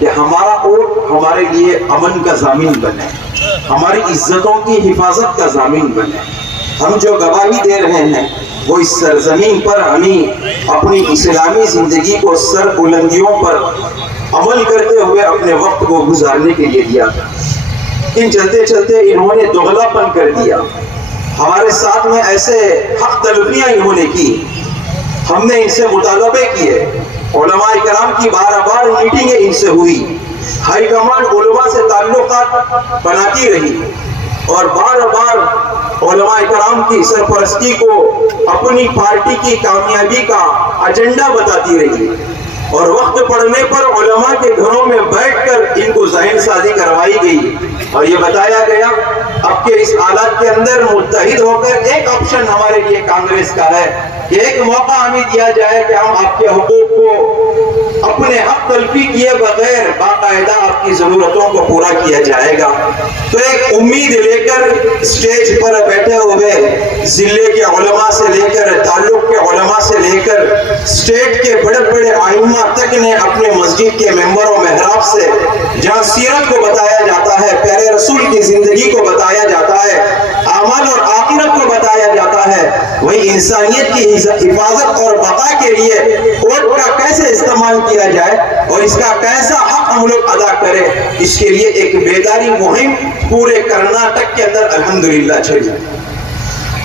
کہ ہمارا ووٹ ہمارے لیے امن کا ضامن بنے، ہماری عزتوں کی حفاظت کا ضامن بنے۔ ہم جو گواہی دے رہے ہیں وہ اس سرزمین پر ہمیں اپنی اسلامی زندگی کو سر بلندیوں پر عمل کرتے ہوئے اپنے وقت کو گزارنے کے لیے دیا تھا، لیکن چلتے چلتے انہوں نے دوغلا پن کر دیا، ہمارے ساتھ میں ایسے حق تلفیاں انہوں نے کی، ہم نے ان سے مطالبے کیے، علماء کرام کی بار بار میٹنگیں ان سے ہوئی، ہائی کمانڈ علماء سے تعلقات بناتی رہی اور بار بار علماء کرام کی سرپرستی کو اپنی پارٹی کی کامیابی کا ایجنڈا بتاتی رہی، اور وقت پڑنے پر علماء کے گھروں میں بیٹھ کر ان کو ذہن سازی کروائی گئی اور یہ بتایا گیا اب کے اس حالات کے اندر متحد ہو کر ایک آپشن ہمارے لیے کانگریس کا ہے کہ ایک موقع ہمیں دیا جائے کہ ہم آپ کے حقوق کو اپنے حق تلفی کیے بغیر باقاعدہ آپ کی ضرورتوں کو پورا کیا جائے گا۔ تو ایک امید لے کر اسٹیج پر بیٹھے ہوئے ضلع کے علماء سے لے کر تعلق کے علماء سے لے کر اسٹیٹ کے بڑے بڑے ائمہ تک نے اپنے مسجد کے ممبر و محراب سے جہاں سیرت کو بتایا جاتا ہے، پیارے رسول کی زندگی کو بتایا جاتا ہے، اعمال اور آخرت کو بتایا جاتا ہے، وہی انسانیت کی حفاظت اور بقا کے لیے ووٹ کا کیسے استعمال کیا جائے اور اس کا کیسا حق ہم لوگ ادا کریں، اس کے لیے ایک بیداری مہم پورے کرناٹک کے اندر الحمدللہ چلی۔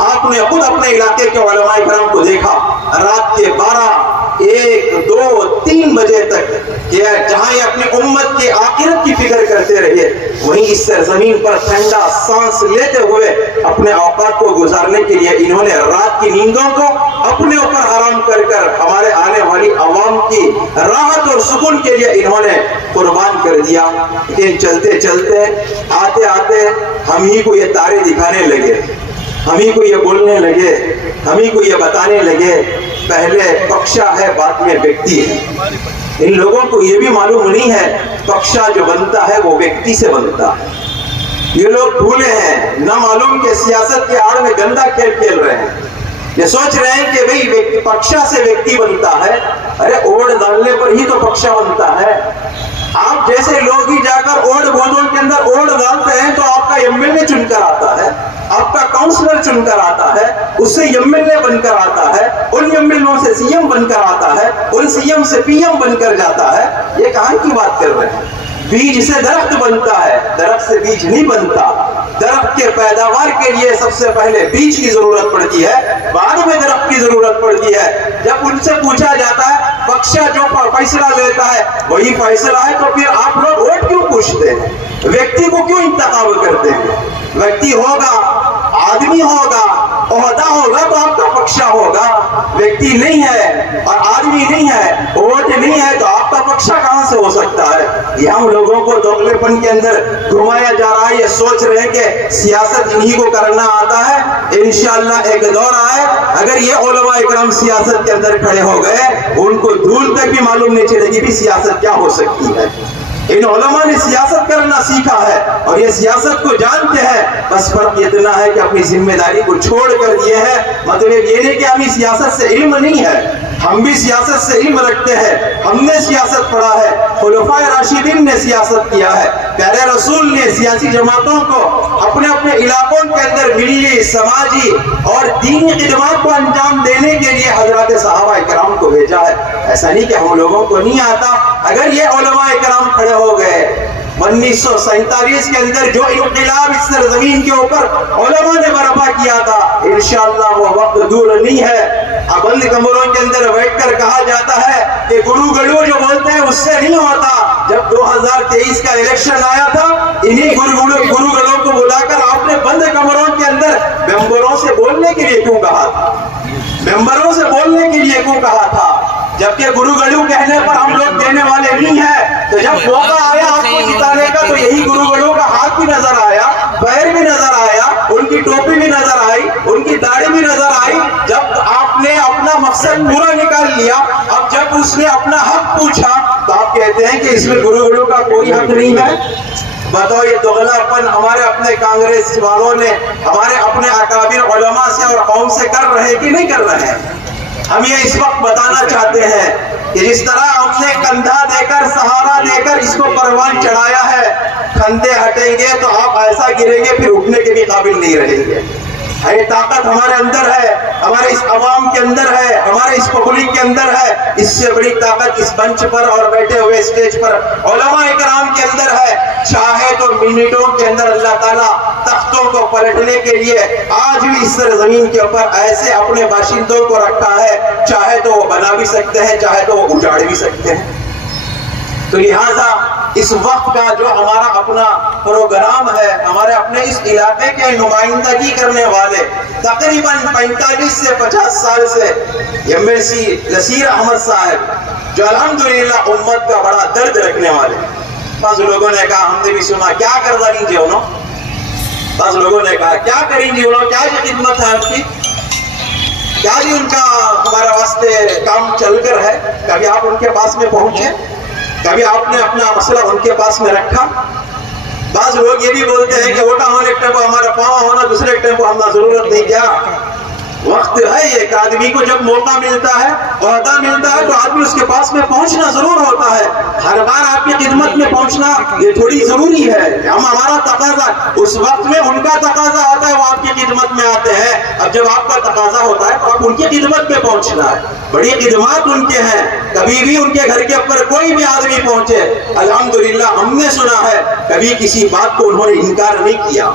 آپ نے خود اپنے علاقے کے علماء کرام کو دیکھا رات کے 12، 1، 2، 3 بجے تک کہ جہاں یہ اپنی امت کی آخرت کی فکر کرتے رہے، وہیں اس سرزمین پر ٹھنڈا سانس لیتے ہوئے اپنے اوقات کو گزارنے کے لیے انہوں نے رات کی نیندوں کو اپنے اوپر حرام کر کر ہمارے آنے والی عوام کی راحت اور سکون کے لیے انہوں نے قربان کر دیا۔ لیکن چلتے چلتے آتے آتے ہم ہی کو یہ تارے دکھانے لگے، ہم ہی کو یہ بولنے لگے، ہم ہی کو یہ بتانے لگے پہلے پکشا ہے بعد میں ویکتی ہے۔ ان لوگوں کو یہ بھی معلوم نہیں ہے پکشا جو بنتا ہے وہ ویکتی سے بنتا ہے۔ یہ لوگ بھولے ہیں، نہ معلوم کہ سیاست کے آڑ میں گندا کھیل کھیل رہے ہیں، یہ سوچ رہے ہیں کہ بھئی پکشا سے ویکتی بنتا ہے، ارے اوڑ ڈالنے پر ہی تو پکشا بنتا ہے۔ آپ جیسے لوگ ہی جا کر اوڑ بودول کے اندر اوڑ ڈالتے ہیں تو آپ کا ایم ایل اے چن کر آتا ہے، آپ کا کاؤنسلر چن کر آتا ہے، اس سے ایم ایل اے بن کر آتا ہے، ان ایم ایل اے سے سی ایم بن کر آتا ہے، ان سی ایم سے پی ایم بن کر جاتا ہے۔ یہ کہاں کی بات کر رہے ہیں؟ بیج سے درخت بنتا ہے، درخت سے بیج نہیں بنتا۔ درخت کے پیداوار کے لیے سب سے پہلے بیج کی ضرورت پڑتی ہے، بعد میں درخت کی ضرورت پڑتی ہے۔ جب ان سے پوچھا جاتا ہے پکشا جو فیصلہ لیتا ہے وہی فیصلہ ہے، تو پھر آپ لوگ ووٹ کیوں پوچھتے ہیں؟ ویکتی کو کیوں انتخاب کرتے ہیں؟ ویکتی ہوگا، آدمی ہوگا، عہدہ ہوگا تو آپ کا پکشا ہوگا۔ ویکتی نہیں ہے اور آدمی نہیں ہے، ووٹ نہیں ہے تو آپ کا پکشا کہاں سے ہو سکتا ہے؟ یہ ہم لوگوں کو دوغلے پن کے اندر گھمایا جا رہا ہے، یہ سوچ رہے ہیں کہ سیاست انہی کو کرنا آتا ہے۔ انشاءاللہ ایک دور آئے اگر یہ علماء اکرام سیاست کے اندر کھڑے ہو گئے، ان کو دھول تک بھی معلوم نہیں چلے گی بھی سیاست کیا ہو سکتی ہے۔ ان علماء نے سیاست کرنا سیکھا ہے اور یہ سیاست کو جانتے ہیں، بس فرق اتنا ہے کہ اپنی ذمہ داری کو چھوڑ کر دیے ہیں۔ مطلب یہ نہیں کہ ہمیں سیاست سے علم نہیں ہے، ہم بھی سیاست سے علم رکھتے ہیں، ہم نے سیاست پڑھا ہے، خلفائے راشدین نے سیاست کیا ہے، پیارے رسول نے سیاسی جماعتوں کو اپنے اپنے علاقوں کے اندر ملی، سماجی اور دینی خدمات کو انجام دینے کے لیے حضرات صحابہ کرام کو بھیجا ہے۔ ایسا نہیں کہ ہم لوگوں کو نہیں آتا۔ اگر یہ علماء کرام کھڑے ہو گئے 1947 کے اندر جو انقلاب اس سرزمین کے اوپر علماء نے برپا کیا تھا، انشاءاللہ وہ وقت دور نہیں ہے۔ بند کمروں کے اندر بیٹھ کر کہا جاتا ہے کہ گرو گڑو جو بولتے ہیں اس سے نہیں ہوتا۔ جب 2023 کا الیکشن آیا تھا، انہی گرو گڑوں کو بلا کر آپ نے بند کمروں کے اندر ممبروں سے بولنے کے لیے کیوں کہا تھا؟ ممبروں سے بولنے کے لیے کیوں کہا تھا؟ جبکہ گرو گڑو کہنے پر ہم لوگ دینے والے نہیں ہیں، تو جب موقع آیا آپ کو جتانے کا تو یہی گرو گڑو کا ہاتھ بھی نظر آیا، پیر بھی نظر آیا، ان کی ٹوپی بھی نظر آئی، ان کی داڑھی بھی نظر آئی۔ جب آپ نے اپنا مقصد پورا نکال لیا، اب جب اس نے اپنا حق پوچھا تو آپ کہتے ہیں کہ اس میں گرو گڑو کا کوئی حق نہیں ہے۔ بتاؤ یہ دوغلا پن ہمارے اپنے کانگریس والوں نے ہمارے اپنے اکابر علماء سے اور قوم سے کر رہے کہ نہیں کر رہے ہیں؟ ہم یہ اس وقت بتانا چاہتے ہیں کہ جس طرح ہم نے کندھا دے کر سہارا دے کر اس کو پروان چڑھایا ہے، کندھے ہٹیں گے تو آپ ایسا گریں گے پھر اٹھنے کے بھی قابل نہیں رہیں گے۔ یہ طاقت ہمارے اندر ہے، ہمارے اس عوام کے اندر ہے، ہمارے اس پبلک کے اندر ہے۔ اس سے بڑی طاقت اس منچ پر اور بیٹھے ہوئے اسٹیج پر علماء کرام کے اندر ہے۔ چاہے تو منٹوں کے اندر اللہ تعالیٰ تختوں کو پلٹنے کے لیے آج بھی اس سرزمین کے اوپر ایسے اپنے باشندوں کو رکھا ہے، چاہے تو وہ بنا بھی سکتے ہیں، چاہے تو وہ اجاڑ بھی سکتے ہیں۔ تو لہٰذا اس وقت کا جو ہمارا اپنا پروگرام ہے، ہمارے اپنے اس علاقے کے نمائندگی کرنے والے تقریباً 45 سے 50 سال سے MLC نصیر احمد صاحب، جو الحمدللہ امت کا بڑا درد رکھنے والے۔ بعض لوگوں نے کہا، ہم نے بھی سنا، کیا کردہ نہیں جی انہوں؟ بعض لوگوں نے کہا کیا کریں گے انہوں، کیا یہ خدمت ہے ان کی، کیا یہ ان کا ہمارے واسطے کام چل کر ہے؟ کبھی آپ ان کے پاس میں پہنچے؟ کبھی آپ نے اپنا مسئلہ ان کے پاس میں رکھا؟ بعض لوگ یہ بھی بولتے ہیں کہ ووٹا ہونے ایک ٹائم ہمارا پاؤں ہونا، دوسرے ایک ٹائم کو ہمارا ضرورت نہیں۔ کیا وقت ہے ایک آدمی کو جب موقع ملتا ہے، عہدہ ملتا ہے، تو آدمی اس کے پاس میں پہنچنا ضرور ہوتا ہے۔ ہر بار آپ کی خدمت میں پہنچنا یہ تھوڑی ضروری ہے۔ ہمارا تقاضا اس وقت میں ان کا تقاضا آتا ہے، وہ آپ کی خدمت میں آتے ہیں۔ اب جب آپ کا تقاضا ہوتا ہے تو آپ ان کی خدمت میں پہنچنا ہے۔ بڑی خدمات ان کے ہیں، کبھی بھی ان کے گھر کے اوپر کوئی بھی آدمی پہنچے، الحمدللہ ہم نے سنا ہے کبھی کسی بات کو انہوں نے انکار نہیں کیا۔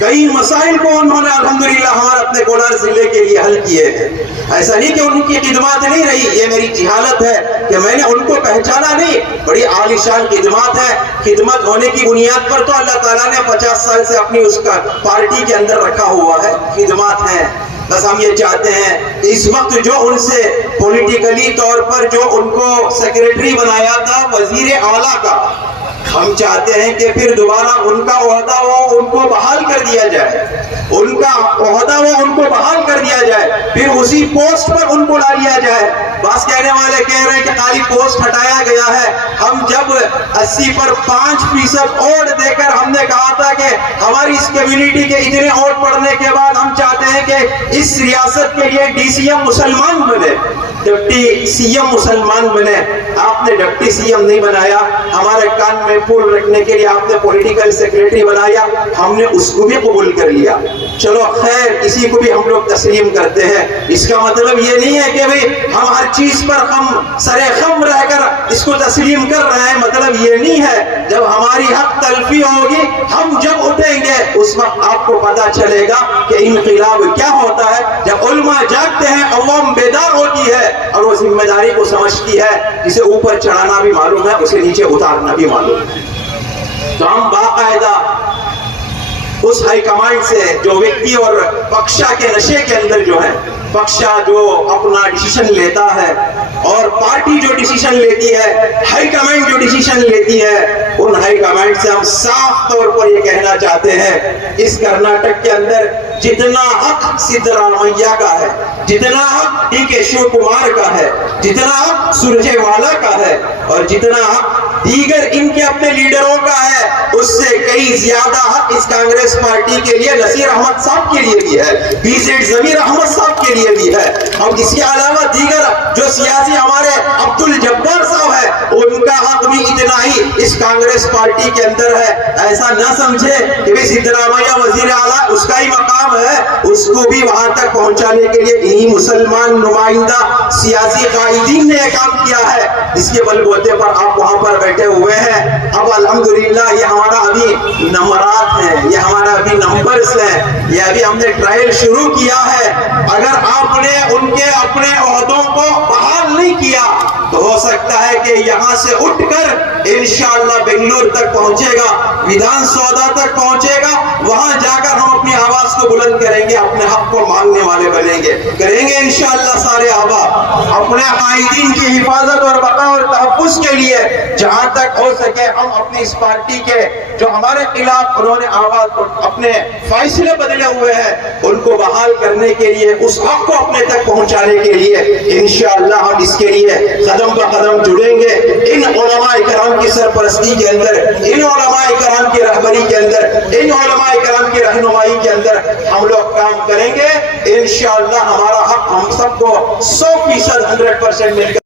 کئی مسائل کو انہوں نے الحمدللہ ہمارے اپنے کولار ضلع کے لیے حل کیے ہیں۔ ایسا نہیں کہ ان کی خدمات نہیں رہی، یہ میری جہالت ہے کہ میں نے ان کو پہچانا نہیں۔ بڑی عالیشان خدمات ہے۔ خدمت ہونے کی بنیاد پر تو اللہ تعالیٰ نے 50 سال سے اپنی اس کا پارٹی کے اندر رکھا ہوا ہے، خدمات ہیں۔ بس ہم یہ چاہتے ہیں کہ اس وقت جو ان سے پولیٹیکلی طور پر جو ان کو سیکریٹری بنایا تھا وزیر اعلیٰ کا، ہم چاہتے ہیں کہ پھر دوبارہ ان کا عہدہ وہ ان کو بحال کر دیا جائے، ان کا عہدہ وہ ان کو بحال کر دیا جائے، پھر اسی پوسٹ پر ان کو لا لیا جائے۔ بس کہنے والے کہہ رہے ہیں کہ خالی پوسٹ ہٹایا گیا ہے۔ ہم جب 80 پر 5% ووٹ دے کر ہم نے کہا تھا کہ ہماری اس کمیونٹی کے اتنے ووٹ پڑنے کے بعد ہم چاہتے ہیں کہ اس ریاست کے لیے DCM مسلمان بنے، ڈپٹی CM مسلمان بنے۔ آپ نے ڈپٹی CM نہیں بنایا، ہمارے کان میں پھول رکھنے کے لیے آپ نے پولیٹیکل سیکریٹری بنایا، ہم نے اس کو بھی قبول کر لیا۔ چلو خیر، اسی کو بھی ہم لوگ تسلیم کرتے ہیں۔ اس کا مطلب یہ نہیں ہے کہ بھئی ہم ہر چیز پر ہم سر خم رہ کر اس کو تسلیم کر رہے ہیں، مطلب یہ نہیں ہے۔ جب ہماری حق تلفی ہوگی، ہم جب اٹھیں گے اس وقت آپ کو پتا چلے گا کہ انقلاب کیا ہوتا ہے۔ جب علماء جاگتے ہیں، عوام بیدار ہوتی ہے اور وہ ذمہ داری کو سمجھتی ہے، جسے اوپر چڑھانا بھی معلوم ہے، اسے نیچے اتارنا بھی معلوم ہے۔ تو ہم باقاعدہ اس ہائی کمانڈ سے جو ویکتی اور پکشا کے نشے کے اندر جو ہے، پکشا جو اپنا ڈیسیشن لیتا ہے اور پارٹی جو ڈیسیشن لیتی ہے، ہائی کمانڈ جو ڈیسیشن لیتی ہے، ان ہائی کمانڈ سے ہم صاف طور پر یہ کہنا چاہتے ہیں، اس کرناٹک کے اندر جتنا حق سدرامیا کا ہے، جتنا حق DK شیو کمار کا ہے، جتنا حق سرجے والا کا ہے، اور جتنا حق دیگر ان کے اپنے لیڈروں کا ہے، اس سے کئی زیادہ حق اس کانگریس پارٹی کے لیے نصیر احمد صاحب کے لیے بھی ہے، BZ ضمیر احمد صاحب کے لیے بھی ہے، اور اس کے علاوہ دیگر جو سیاسی ہمارے عبد الجبار صاحب ہے، ان کا حق بھی اتنا ہی اس کانگریس پارٹی کے اندر ہے۔ ایسا نہ سمجھے کہ سدرامیا وزیر اعلیٰ اس کا ہی مقام ہے، اس کو بھی وہاں تک پہنچانے کے لیے انہی مسلمان نمائندہ سیاسی قائدین نے یہ کام کیا ہے، اس کے بل بوتے پر آپ وہاں پر بیٹھے ہوئے ہیں۔ اب الحمدللہ یہ ہمارا ابھی نمبرات ہیں، یہ ہمارا ابھی نمبرز ہیں، یہ ابھی ہم نے ٹرائل شروع کیا ہے۔ اگر آپ نے ان کے اپنے عہدوں کو بحال نہیں کیا تو ہو سکتا ہے کہ یہاں سے اٹھ کر انشاءاللہ بنگلور تک پہنچے گا، ویدھان سودا تک پہنچے گا، وہاں جا کر ہم اپنی آواز کو بلند کریں گے، اپنے حق کو مانگنے والے بنیں گے، کریں گے انشاءاللہ سارے احباب۔ اپنے قائدین کی حفاظت اور بقا اور تحفظ کے لیے جہاں تک ہو سکے ہم اپنی اس پارٹی کے جو ہمارے خلاف انہوں نے آواز اپنے فیصلے بدلے ہوئے ہیں، ان کو بحال کرنے کے لیے، اس حق کو اپنے تک پہنچانے کے لیے انشاءاللہ ہم اس کے لیے قدم بہ قدم جڑیں گے۔ ان علماء کرام کی سرپرستی کے اندر، ان علماء کرام کی رہبری کے اندر، ان علماء کرام کی رہنمائی کے اندر ہم لوگ کام کریں گے انشاءاللہ۔ ہمارا حق ہم سب کو 100% 100% مل کر